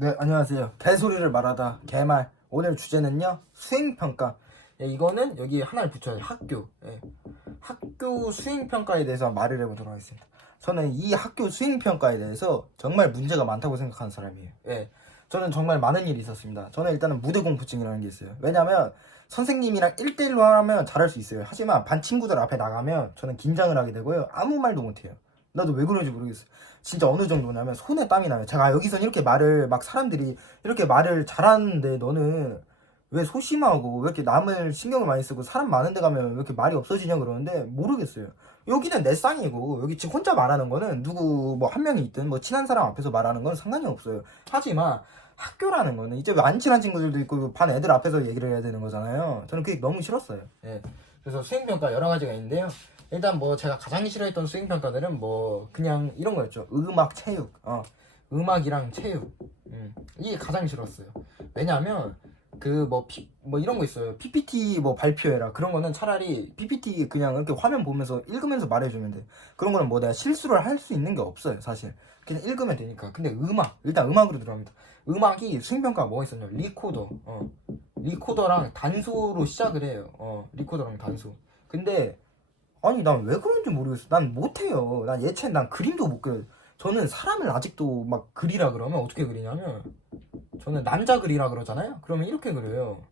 네, 안녕하세요. 개소리를 말하다 개말. 오늘 주제는요, 수행평가. 예, 이거는 여기 하나를 붙여요. 학교. 예. 학교 수행평가에 대해서 말을 해보도록 하겠습니다. 저는 이 학교 수행평가에 대해서 정말 문제가 많다고 생각하는 사람이에요. 예. 저는 정말 많은 일이 있었습니다. 저는 일단은 무대 공포증이라는 게 있어요. 왜냐면 선생님이랑 1대1로 하면 잘할 수 있어요. 하지만 반 친구들 앞에 나가면 저는 긴장을 하게 되고요. 아무 말도 못해요. 나도 왜 그런지 모르겠어요. 진짜 어느 정도냐면 손에 땀이 나요. 제가 여기선 이렇게 말을 막 사람들이 이렇게 말을 잘하는데 너는 왜 소심하고 왜 이렇게 남을 신경을 많이 쓰고 사람 많은 데 가면 왜 이렇게 말이 없어지냐 그러는데 모르겠어요. 여기는 내 쌍이고 여기 지금 혼자 말하는 거는 누구 뭐 한 명이 있든 뭐 친한 사람 앞에서 말하는 건 상관이 없어요. 하지만 학교라는 거는 이제 안 친한 친구들도 있고 반 애들 앞에서 얘기를 해야 되는 거잖아요. 저는 그게 너무 싫었어요. 예. 그래서 수행평가 여러 가지가 있는데요. 일단 뭐 제가 가장 싫어했던 수행 평가들은 뭐 그냥 이런 거였죠. 음악, 체육. 어. 음악이랑 체육. 음. 이게 가장 싫었어요. 왜냐하면 그뭐뭐 이런 거 있어요. PPT 뭐 발표해라. 그런 거는 차라리 PPT 그냥 이렇게 화면 보면서 읽으면서 말해주면 돼. 그런 거는 뭐 내가 실수를 할 수 있는 게 없어요. 사실. 그냥 읽으면 되니까. 근데 음악. 일단 음악으로 들어갑니다. 음악이 수행평가가 뭐가 있었냐. 리코더. 어. 리코더랑 단소로 시작을 해요. 어. 리코더랑 단소. 근데 아니 난 왜 그런지 모르겠어. 난 못해요. 난 예체 난 그림도 못 그려. 저는 사람을 아직도 막 그리라 그러면 어떻게 그리냐면 저는 남자 그리라 그러잖아요. 그러면 이렇게 그려요.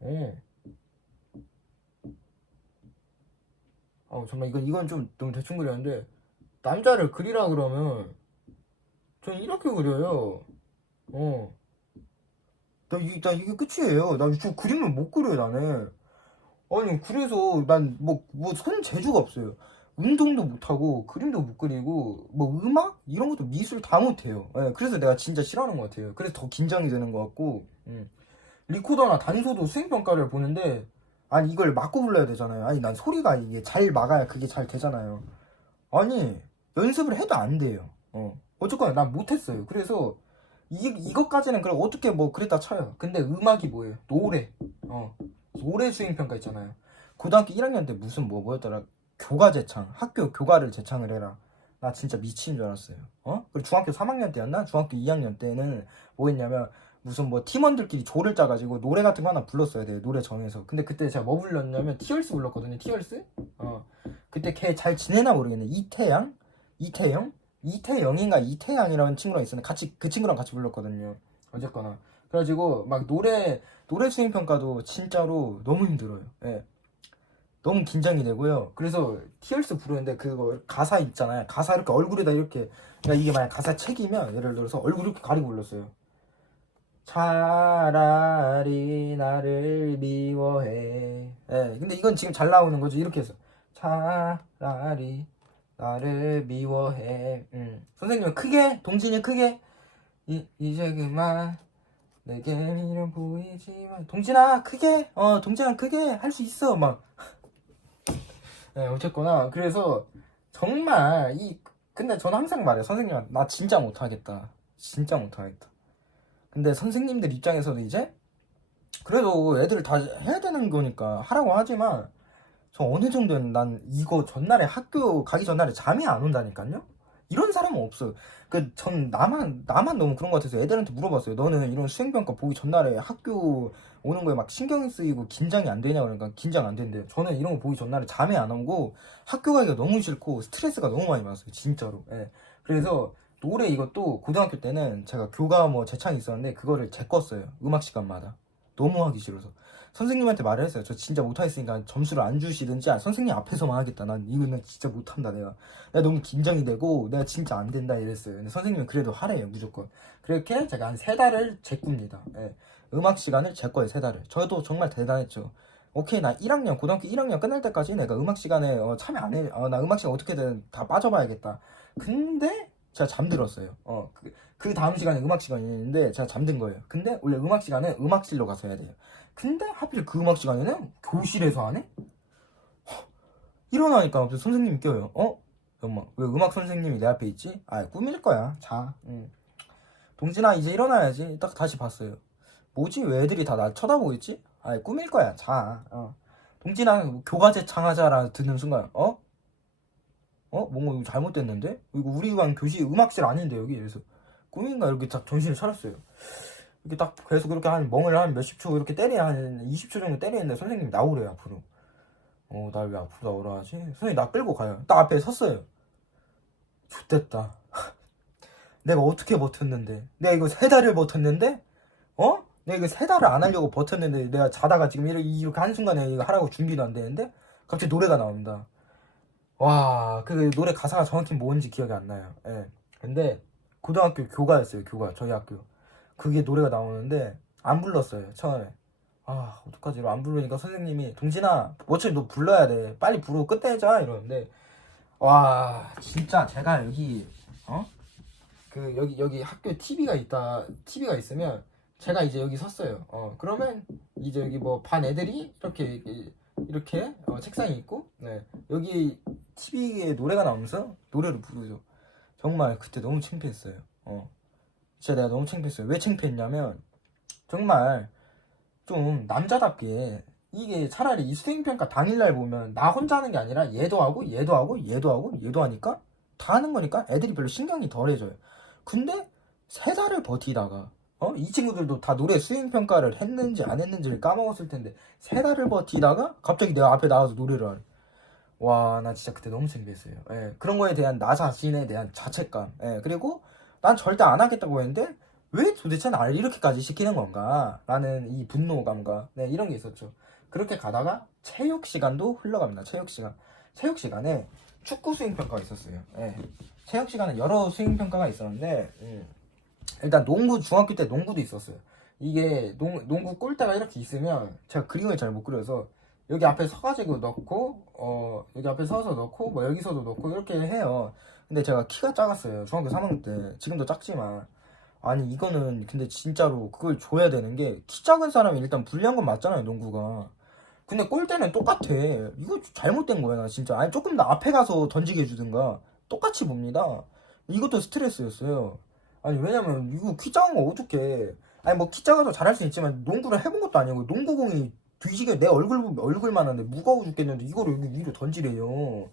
어. 어 정말 이건 이건 좀 너무 대충 그렸는데 남자를 그리라 그러면 저는 이렇게 그려요. 어. 나, 이, 나 이게 끝이에요. 나 저 그림을 못 그려요 나는. 아니 그래서 난 뭐 뭐 손 재주가 없어요. 운동도 못하고 그림도 못 그리고 뭐 음악 이런 것도 미술 다 못해요. 예, 그래서 내가 진짜 싫어하는 것 같아요. 그래서 더 긴장이 되는 것 같고 음. 리코더나 단소도 수행평가를 보는데 아니 이걸 막고 불러야 되잖아요. 아니 난 소리가 이게 잘 막아야 그게 잘 되잖아요. 아니 연습을 해도 안 돼요. 어 어쨌거나 난 못했어요. 그래서 이 이것까지는 그래 어떻게 뭐 그랬다 쳐요. 근데 음악이 뭐예요? 노래. 어 노래 수행평가 있잖아요. 고등학교 1학년 때 무슨 뭐 뭐였더라? 교가 제창, 학교 교가를 제창을 해라. 나 진짜 미친 줄 알았어요. 어? 그리고 중학교 3학년 때였나? 중학교 2학년 때는 뭐 했냐면 무슨 뭐 팀원들끼리 조를 짜가지고 노래 같은 거 하나 불렀어야 돼요. 노래 정해서. 근데 그때 제가 뭐 불렀냐면 티얼스 불렀거든요. 티얼스? 어. 그때 걔 잘 지내나 모르겠네. 이태양? 이태영? 이태영인가 이태양이라는 친구랑 있었는데 같이 그 친구랑 같이 불렀거든요. 어쨌거나. 그래가지고 막 노래 노래 수행 평가도 진짜로 너무 힘들어요. 예. 너무 긴장이 되고요. 그래서 티얼스 부르는데 그거 가사 있잖아요. 가사 이렇게 얼굴에다 이렇게 그러니까 이게 만약 가사 책이면 예를 들어서 얼굴 이렇게 가리고 불렀어요. 차라리 나를 미워해. 예. 근데 이건 지금 잘 나오는 거죠. 이렇게 해서 차라리 나를 미워해. 음. 선생님은 크게 동진이 크게 이, 이제 그만 내게 미련 보이지만 동진아 크게 어 동진아 크게 할 수 있어 막. 네, 어쨌거나 그래서 정말 이 근데 저는 항상 말해요. 선생님한테 나 진짜 못하겠다. 진짜 못하겠다. 근데 선생님들 입장에서도 이제 그래도 애들 다 해야 되는 거니까 하라고 하지만 저 어느 정도는 난 이거 전날에 학교 가기 전날에 잠이 안 온다니까요 이런 사람은 없어요 그 전 나만 나만 너무 그런 것 같아서 애들한테 물어봤어요 너는 이런 수행평가 보기 전날에 학교 오는 거에 막 신경이 쓰이고 긴장이 안 되냐 그러니까 긴장 안 된대요. 저는 이런 거 보기 전날에 잠이 안 오고 학교 가기가 너무 싫고 스트레스가 너무 많이 받았어요. 진짜로. 예. 그래서 노래 이것도 고등학교 때는 제가 교가 뭐 재창이 있었는데 그거를 제껐어요. 음악 시간마다. 너무 하기 싫어서. 선생님한테 말을 했어요. 저 진짜 못하겠으니까 점수를 안 주시든지 아, 선생님 앞에서만 하겠다. 난 이거는 진짜 못한다 내가. 내가 너무 긴장이 되고 내가 진짜 안 된다 이랬어요. 근데 선생님은 그래도 하래요 무조건. 그렇게 제가 한 세 달을 제꿉니다. 예. 음악 시간을 제 거예요 세 달을 저도 정말 대단했죠 오케이 나 1학년 고등학교 1학년 끝날 때까지 내가 음악 시간에 어, 참여 안 해 어, 나 음악 시간 어떻게든 다 빠져봐야겠다 근데 제가 잠들었어요 어 그 그 다음 시간에 음악 시간이 있는데 제가 잠든 거예요 근데 원래 음악 시간은 음악실로 가서 해야 돼요 근데 하필 그 음악 시간에는 교실에서 하네 허, 일어나니까 갑자기 선생님이 껴요 어? 엄마 왜 음악 선생님이 내 앞에 있지? 아 꿈일 거야 자 응. 동진아 이제 일어나야지 딱 다시 봤어요 뭐지? 왜 애들이 다날 쳐다보고 있지? 아, 꿈일 거야. 자, 어. 동진아, 교과제 창하자라 듣는 순간, 어? 어? 뭔가 이거 잘못됐는데? 이거 우리 반 교실 음악실 아닌데, 여기. 그래서, 꿈인가 이렇게 딱 정신을 차렸어요. 이렇게 딱 계속 그렇게 한 멍을 한 몇십 초 이렇게 때려 한 20초 정도 때리는데 선생님이 나오래요 앞으로. 어 나 왜 앞으로 나오라 하지? 선생님 나 끌고 가요. 딱 앞에 섰어요. 좋됐다. 내가 어떻게 버텼는데? 내가 이거 세 달을 버텼는데? 어? 내가 이거 세 달을 안 하려고 버텼는데 내가 자다가 지금 이렇게, 이렇게 한순간에 이거 하라고 준비도 안 되는데? 갑자기 노래가 나옵니다. 와, 그 노래 가사가 정확히 뭔지 기억이 안 나요. 예. 근데 고등학교 교가였어요, 교가. 저희 학교. 그게 노래가 나오는데 안 불렀어요, 처음에. 아, 어떡하지? 안 부르니까 선생님이 동진아, 어차피 너 불러야 돼. 빨리 부르고 끝내자 이러는데 와, 진짜 제가 여기 어? 그 여기 여기 학교에 TV가 있다. TV가 있으면 제가 이제 여기 섰어요. 어, 그러면 이제 여기 뭐 반 애들이 이렇게 이렇게, 이렇게 어, 책상이 있고 네. 여기 TV에 노래가 나오면서 노래를 부르죠. 정말 그때 너무 창피했어요. 어. 진짜 내가 너무 창피했어요. 왜 창피했냐면 정말 좀 남자답게 이게 차라리 이 수행평가 당일날 보면 나 혼자 하는 게 아니라 얘도 하고 얘도 하고 얘도 하고 얘도 하니까 다 하는 거니까 애들이 별로 신경이 덜해져요. 근데 세 달을 버티다가 어? 이 친구들도 다 노래 수행평가를 했는지 안 했는지를 까먹었을 텐데 세 달을 버티다가 갑자기 내가 앞에 나와서 노래를 하래. 와, 나 진짜 그때 너무 창피했어요. 예, 그런 거에 대한 나 자신에 대한 자책감. 예, 그리고 난 절대 안 하겠다고 했는데 왜 도대체 나를 이렇게까지 시키는 건가? 라는 이 분노감과 네, 이런 게 있었죠. 그렇게 가다가 체육 시간도 흘러갑니다. 체육 시간. 체육 시간에 축구 수행 평가가 있었어요. 예. 체육 시간에 여러 수행 평가가 있었는데 음, 일단 농구 중학교 때 농구도 있었어요. 이게 농, 농구 골대가 이렇게 있으면 제가 그림을 잘 못 그려서 여기 앞에 서가지고 넣고 어 여기 앞에 서서 넣고 뭐 여기서도 넣고 이렇게 해요. 근데 제가 키가 작았어요. 중학교 3학년 때 지금도 작지만 아니 이거는 근데 진짜로 그걸 줘야 되는 게 키 작은 사람이 일단 불리한 건 맞잖아요 농구가. 근데 골대는 똑같아. 이거 잘못된 거야 나 진짜. 아니 조금 더 앞에 가서 던지게 해주든가 똑같이 봅니다. 이것도 스트레스였어요. 아니 왜냐면 이거 키 작은 거 어떡해. 아니 뭐 키 작아도 잘할 수 있지만 농구를 해본 것도 아니고 농구공이 뒤지게 내 얼굴 얼굴만 한데 무거워 죽겠는데 이거를 여기 위로 던지래요.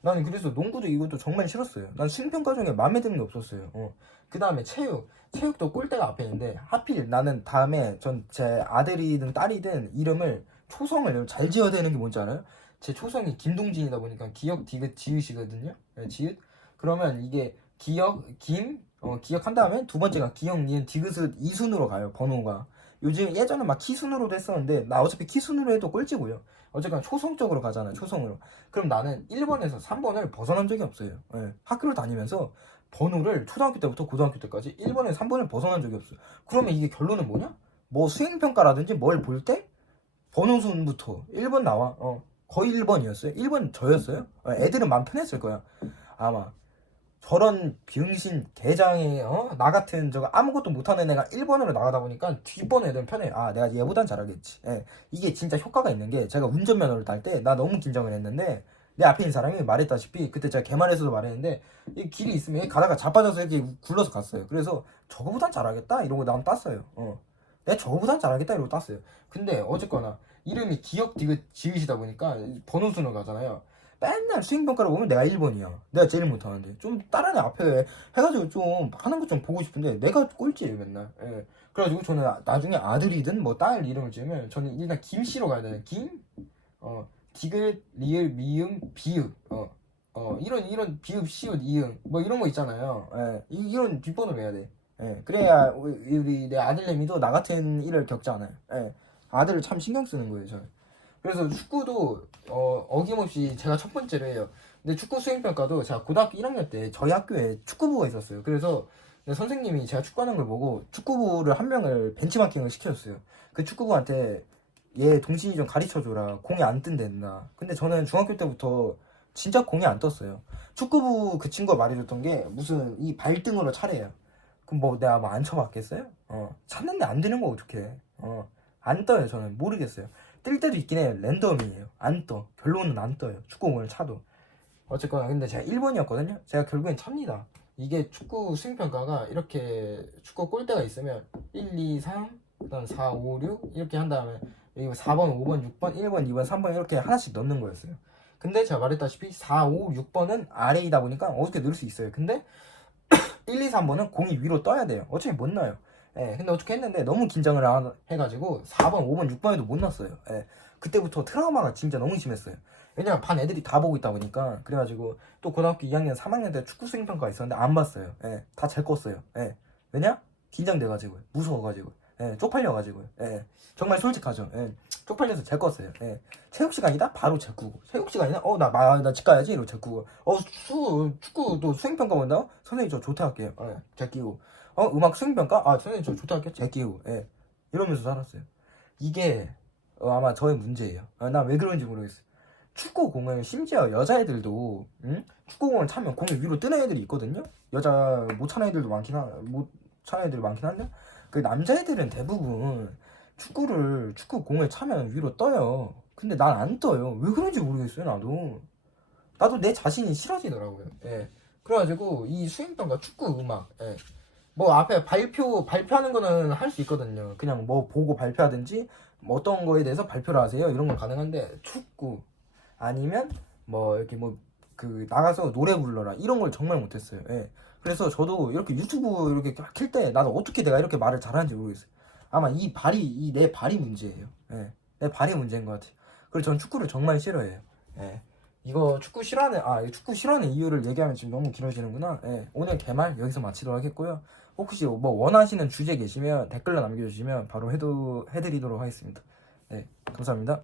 나는 그래서 농구도 이것도 정말 싫었어요. 난 수행평가 중에 마음에 드는 게 없었어요. 어. 그 다음에 체육. 체육도 골대가 앞에 있는데 하필 나는 다음에 전 제 아들이든 딸이든 이름을 초성을 잘 지어야 되는 게 뭔지 알아요? 제 초성이 김동진이다 보니까 기억 디귿 지읒이거든요. 네, 지읒. 그러면 이게 기억 김 어, 기억한 다음에 두 번째가 기억 니은 디귿 이순으로 가요 번호가. 요즘 예전에 막 키순으로도 했었는데 나 어차피 키순으로 해도 꼴찌고요. 어쨌거나 초성적으로 가잖아요. 초성으로. 그럼 나는 1번에서 3번을 벗어난 적이 없어요. 예. 학교를 다니면서 번호를 초등학교 때부터 고등학교 때까지 1번에서 3번을 벗어난 적이 없어요. 그러면 이게 결론은 뭐냐? 뭐 수행평가라든지 뭘 볼 때 번호 순부터 1번 나와. 어. 거의 1번이었어요. 1번 저였어요. 어, 애들은 마음 편했을 거야. 아마. 저런 병신 개장에 어? 나 같은 저거 아무것도 못하는 애가 1번으로 나가다 보니까 뒷번 애들은 편해. 아 내가 얘보단 잘하겠지. 예. 이게 진짜 효과가 있는 게 제가 운전면허를 딸 때 나 너무 긴장을 했는데 내 앞에 있는 사람이 말했다시피 그때 제가 개말에서도 말했는데 이 길이 있으면 가다가 자빠져서 이렇게 굴러서 갔어요. 그래서 저거보단 잘하겠다 이러고 난 땄어요. 어. 내가 저거보단 잘하겠다 이러고 땄어요. 근데 어쨌거나 이름이 기억 디귿 지읒이다 보니까 번호 순으로 가잖아요. 맨날 수행평가를 보면 내가 1번이야. 내가 제일 못하는데. 좀 다른 애 앞에 해가지고 좀 하는 것 좀 보고 싶은데 내가 꼴찌예요 맨날. 예. 그래가지고 저는 나- 나중에 아들이든 뭐 딸 이름을 지으면 저는 일단 김씨로 가야 돼요. 김? 어, 디귿, 리을, 미음, 비읍. 어, 어, 이런, 이런 비읍, 시읒, 이응. 뭐 이런 거 있잖아요. 예. 이, 이런 뒷번호로 해야 돼. 예. 그래야 우리 우리 내 아들내미도 나 같은 일을 겪지 않아요. 예. 아들을 참 신경 쓰는 거예요, 저는. 그래서 축구도 어, 어김없이 제가 첫 번째로 해요. 근데 축구 수행평가도 제가 고등학교 1학년 때 저희 학교에 축구부가 있었어요. 그래서 선생님이 제가 축구하는 걸 보고 축구부를 한 명을 벤치마킹을 시켜줬어요. 그 축구부한테 얘 동진이 좀 가르쳐줘라. 공이 안 뜬댄다. 근데 저는 중학교 때부터 진짜 공이 안 떴어요. 축구부 그 친구가 말해줬던 게 무슨 이 발등으로 차래요. 그럼 뭐 내가 뭐 안 쳐봤겠어요? 어 찼는데 안 되는 거 어떡해. 어 안 떠요 저는 모르겠어요. 뜰 때도 있긴 해. 랜덤이에요. 안 떠. 결론은 안 떠요. 축구공을 차도. 어쨌거나 근데 제가 1번이었거든요. 제가 결국엔 찹니다. 이게 축구 수행평가가 이렇게 축구 골대가 있으면 1, 2, 3, 그다음 4, 5, 6 이렇게 한 다음에 여기 4번, 5번, 6번, 1번, 2번, 3번 이렇게 하나씩 넣는 거였어요. 근데 제가 말했다시피 4, 5, 6번은 아래이다 보니까 어떻게 넣을 수 있어요. 근데 1, 2, 3번은 공이 위로 떠야 돼요. 어차피 못 넣어요. 예, 근데 어떻게 했는데 너무 긴장을 하- 해가지고 4번, 5번, 6번에도 못 넣었어요. 예, 그때부터 트라우마가 진짜 너무 심했어요. 왜냐면 반 애들이 다 보고 있다 보니까 그래가지고 또 고등학교 2학년, 3학년 때 축구 수행평가 있었는데 안 봤어요. 예, 다 잘 껐어요. 예, 왜냐? 긴장돼가지고 무서워가지고 예, 쪽팔려가지고요. 예, 정말 솔직하죠. 예, 쪽팔려서 잘 껐어요. 예, 체육 시간이다 바로 제꾸고 체육 시간이다 어나나집 가야지 이러고 제꾸고 어 수 축구 또 수행평가 본다 선생님 저 좋다 할게요. 예, 제끼고 어 음악 수행평가 아 선생님 저 좋다 할게요. 제끼고 예, 이러면서 살았어요. 이게 어, 아마 저의 문제예요. 아, 나왜 그런지 모르겠어요. 축구 공을 심지어 여자애들도 응? 축구 공을 차면 공이 위로 뜨는 애들이 있거든요. 여자 못 차는 애들도 많긴 하, 못 차는 애들이 많긴 한데 그 남자애들은 대부분 축구를 축구 공을 차면 위로 떠요. 근데 난 안 떠요. 왜 그런지 모르겠어요. 나도 나도 내 자신이 싫어지더라고요. 예. 그래가지고 이 수행평가 축구 음악 예. 뭐 앞에 발표 발표하는 거는 할 수 있거든요. 그냥 뭐 보고 발표하든지 뭐 어떤 거에 대해서 발표를 하세요 이런 건 가능한데 축구 아니면 뭐 이렇게 뭐 그 나가서 노래 불러라 이런 걸 정말 못했어요. 예. 그래서 저도 이렇게 유튜브 이렇게 킬 때 나도 어떻게 내가 이렇게 말을 잘하는지 모르겠어요. 아마 이 발이 이 내 발이 문제예요. 예. 내 발이 문제인 것 같아요. 그리고 전 축구를 정말 싫어해요. 예. 이거 축구 싫어하는 아 축구 싫어하는 이유를 얘기하면 지금 너무 길어지는구나. 예. 오늘 개말 여기서 마치도록 하겠고요. 혹시 뭐 원하시는 주제 계시면 댓글로 남겨주시면 바로 해도 해드리도록 하겠습니다. 네, 감사합니다.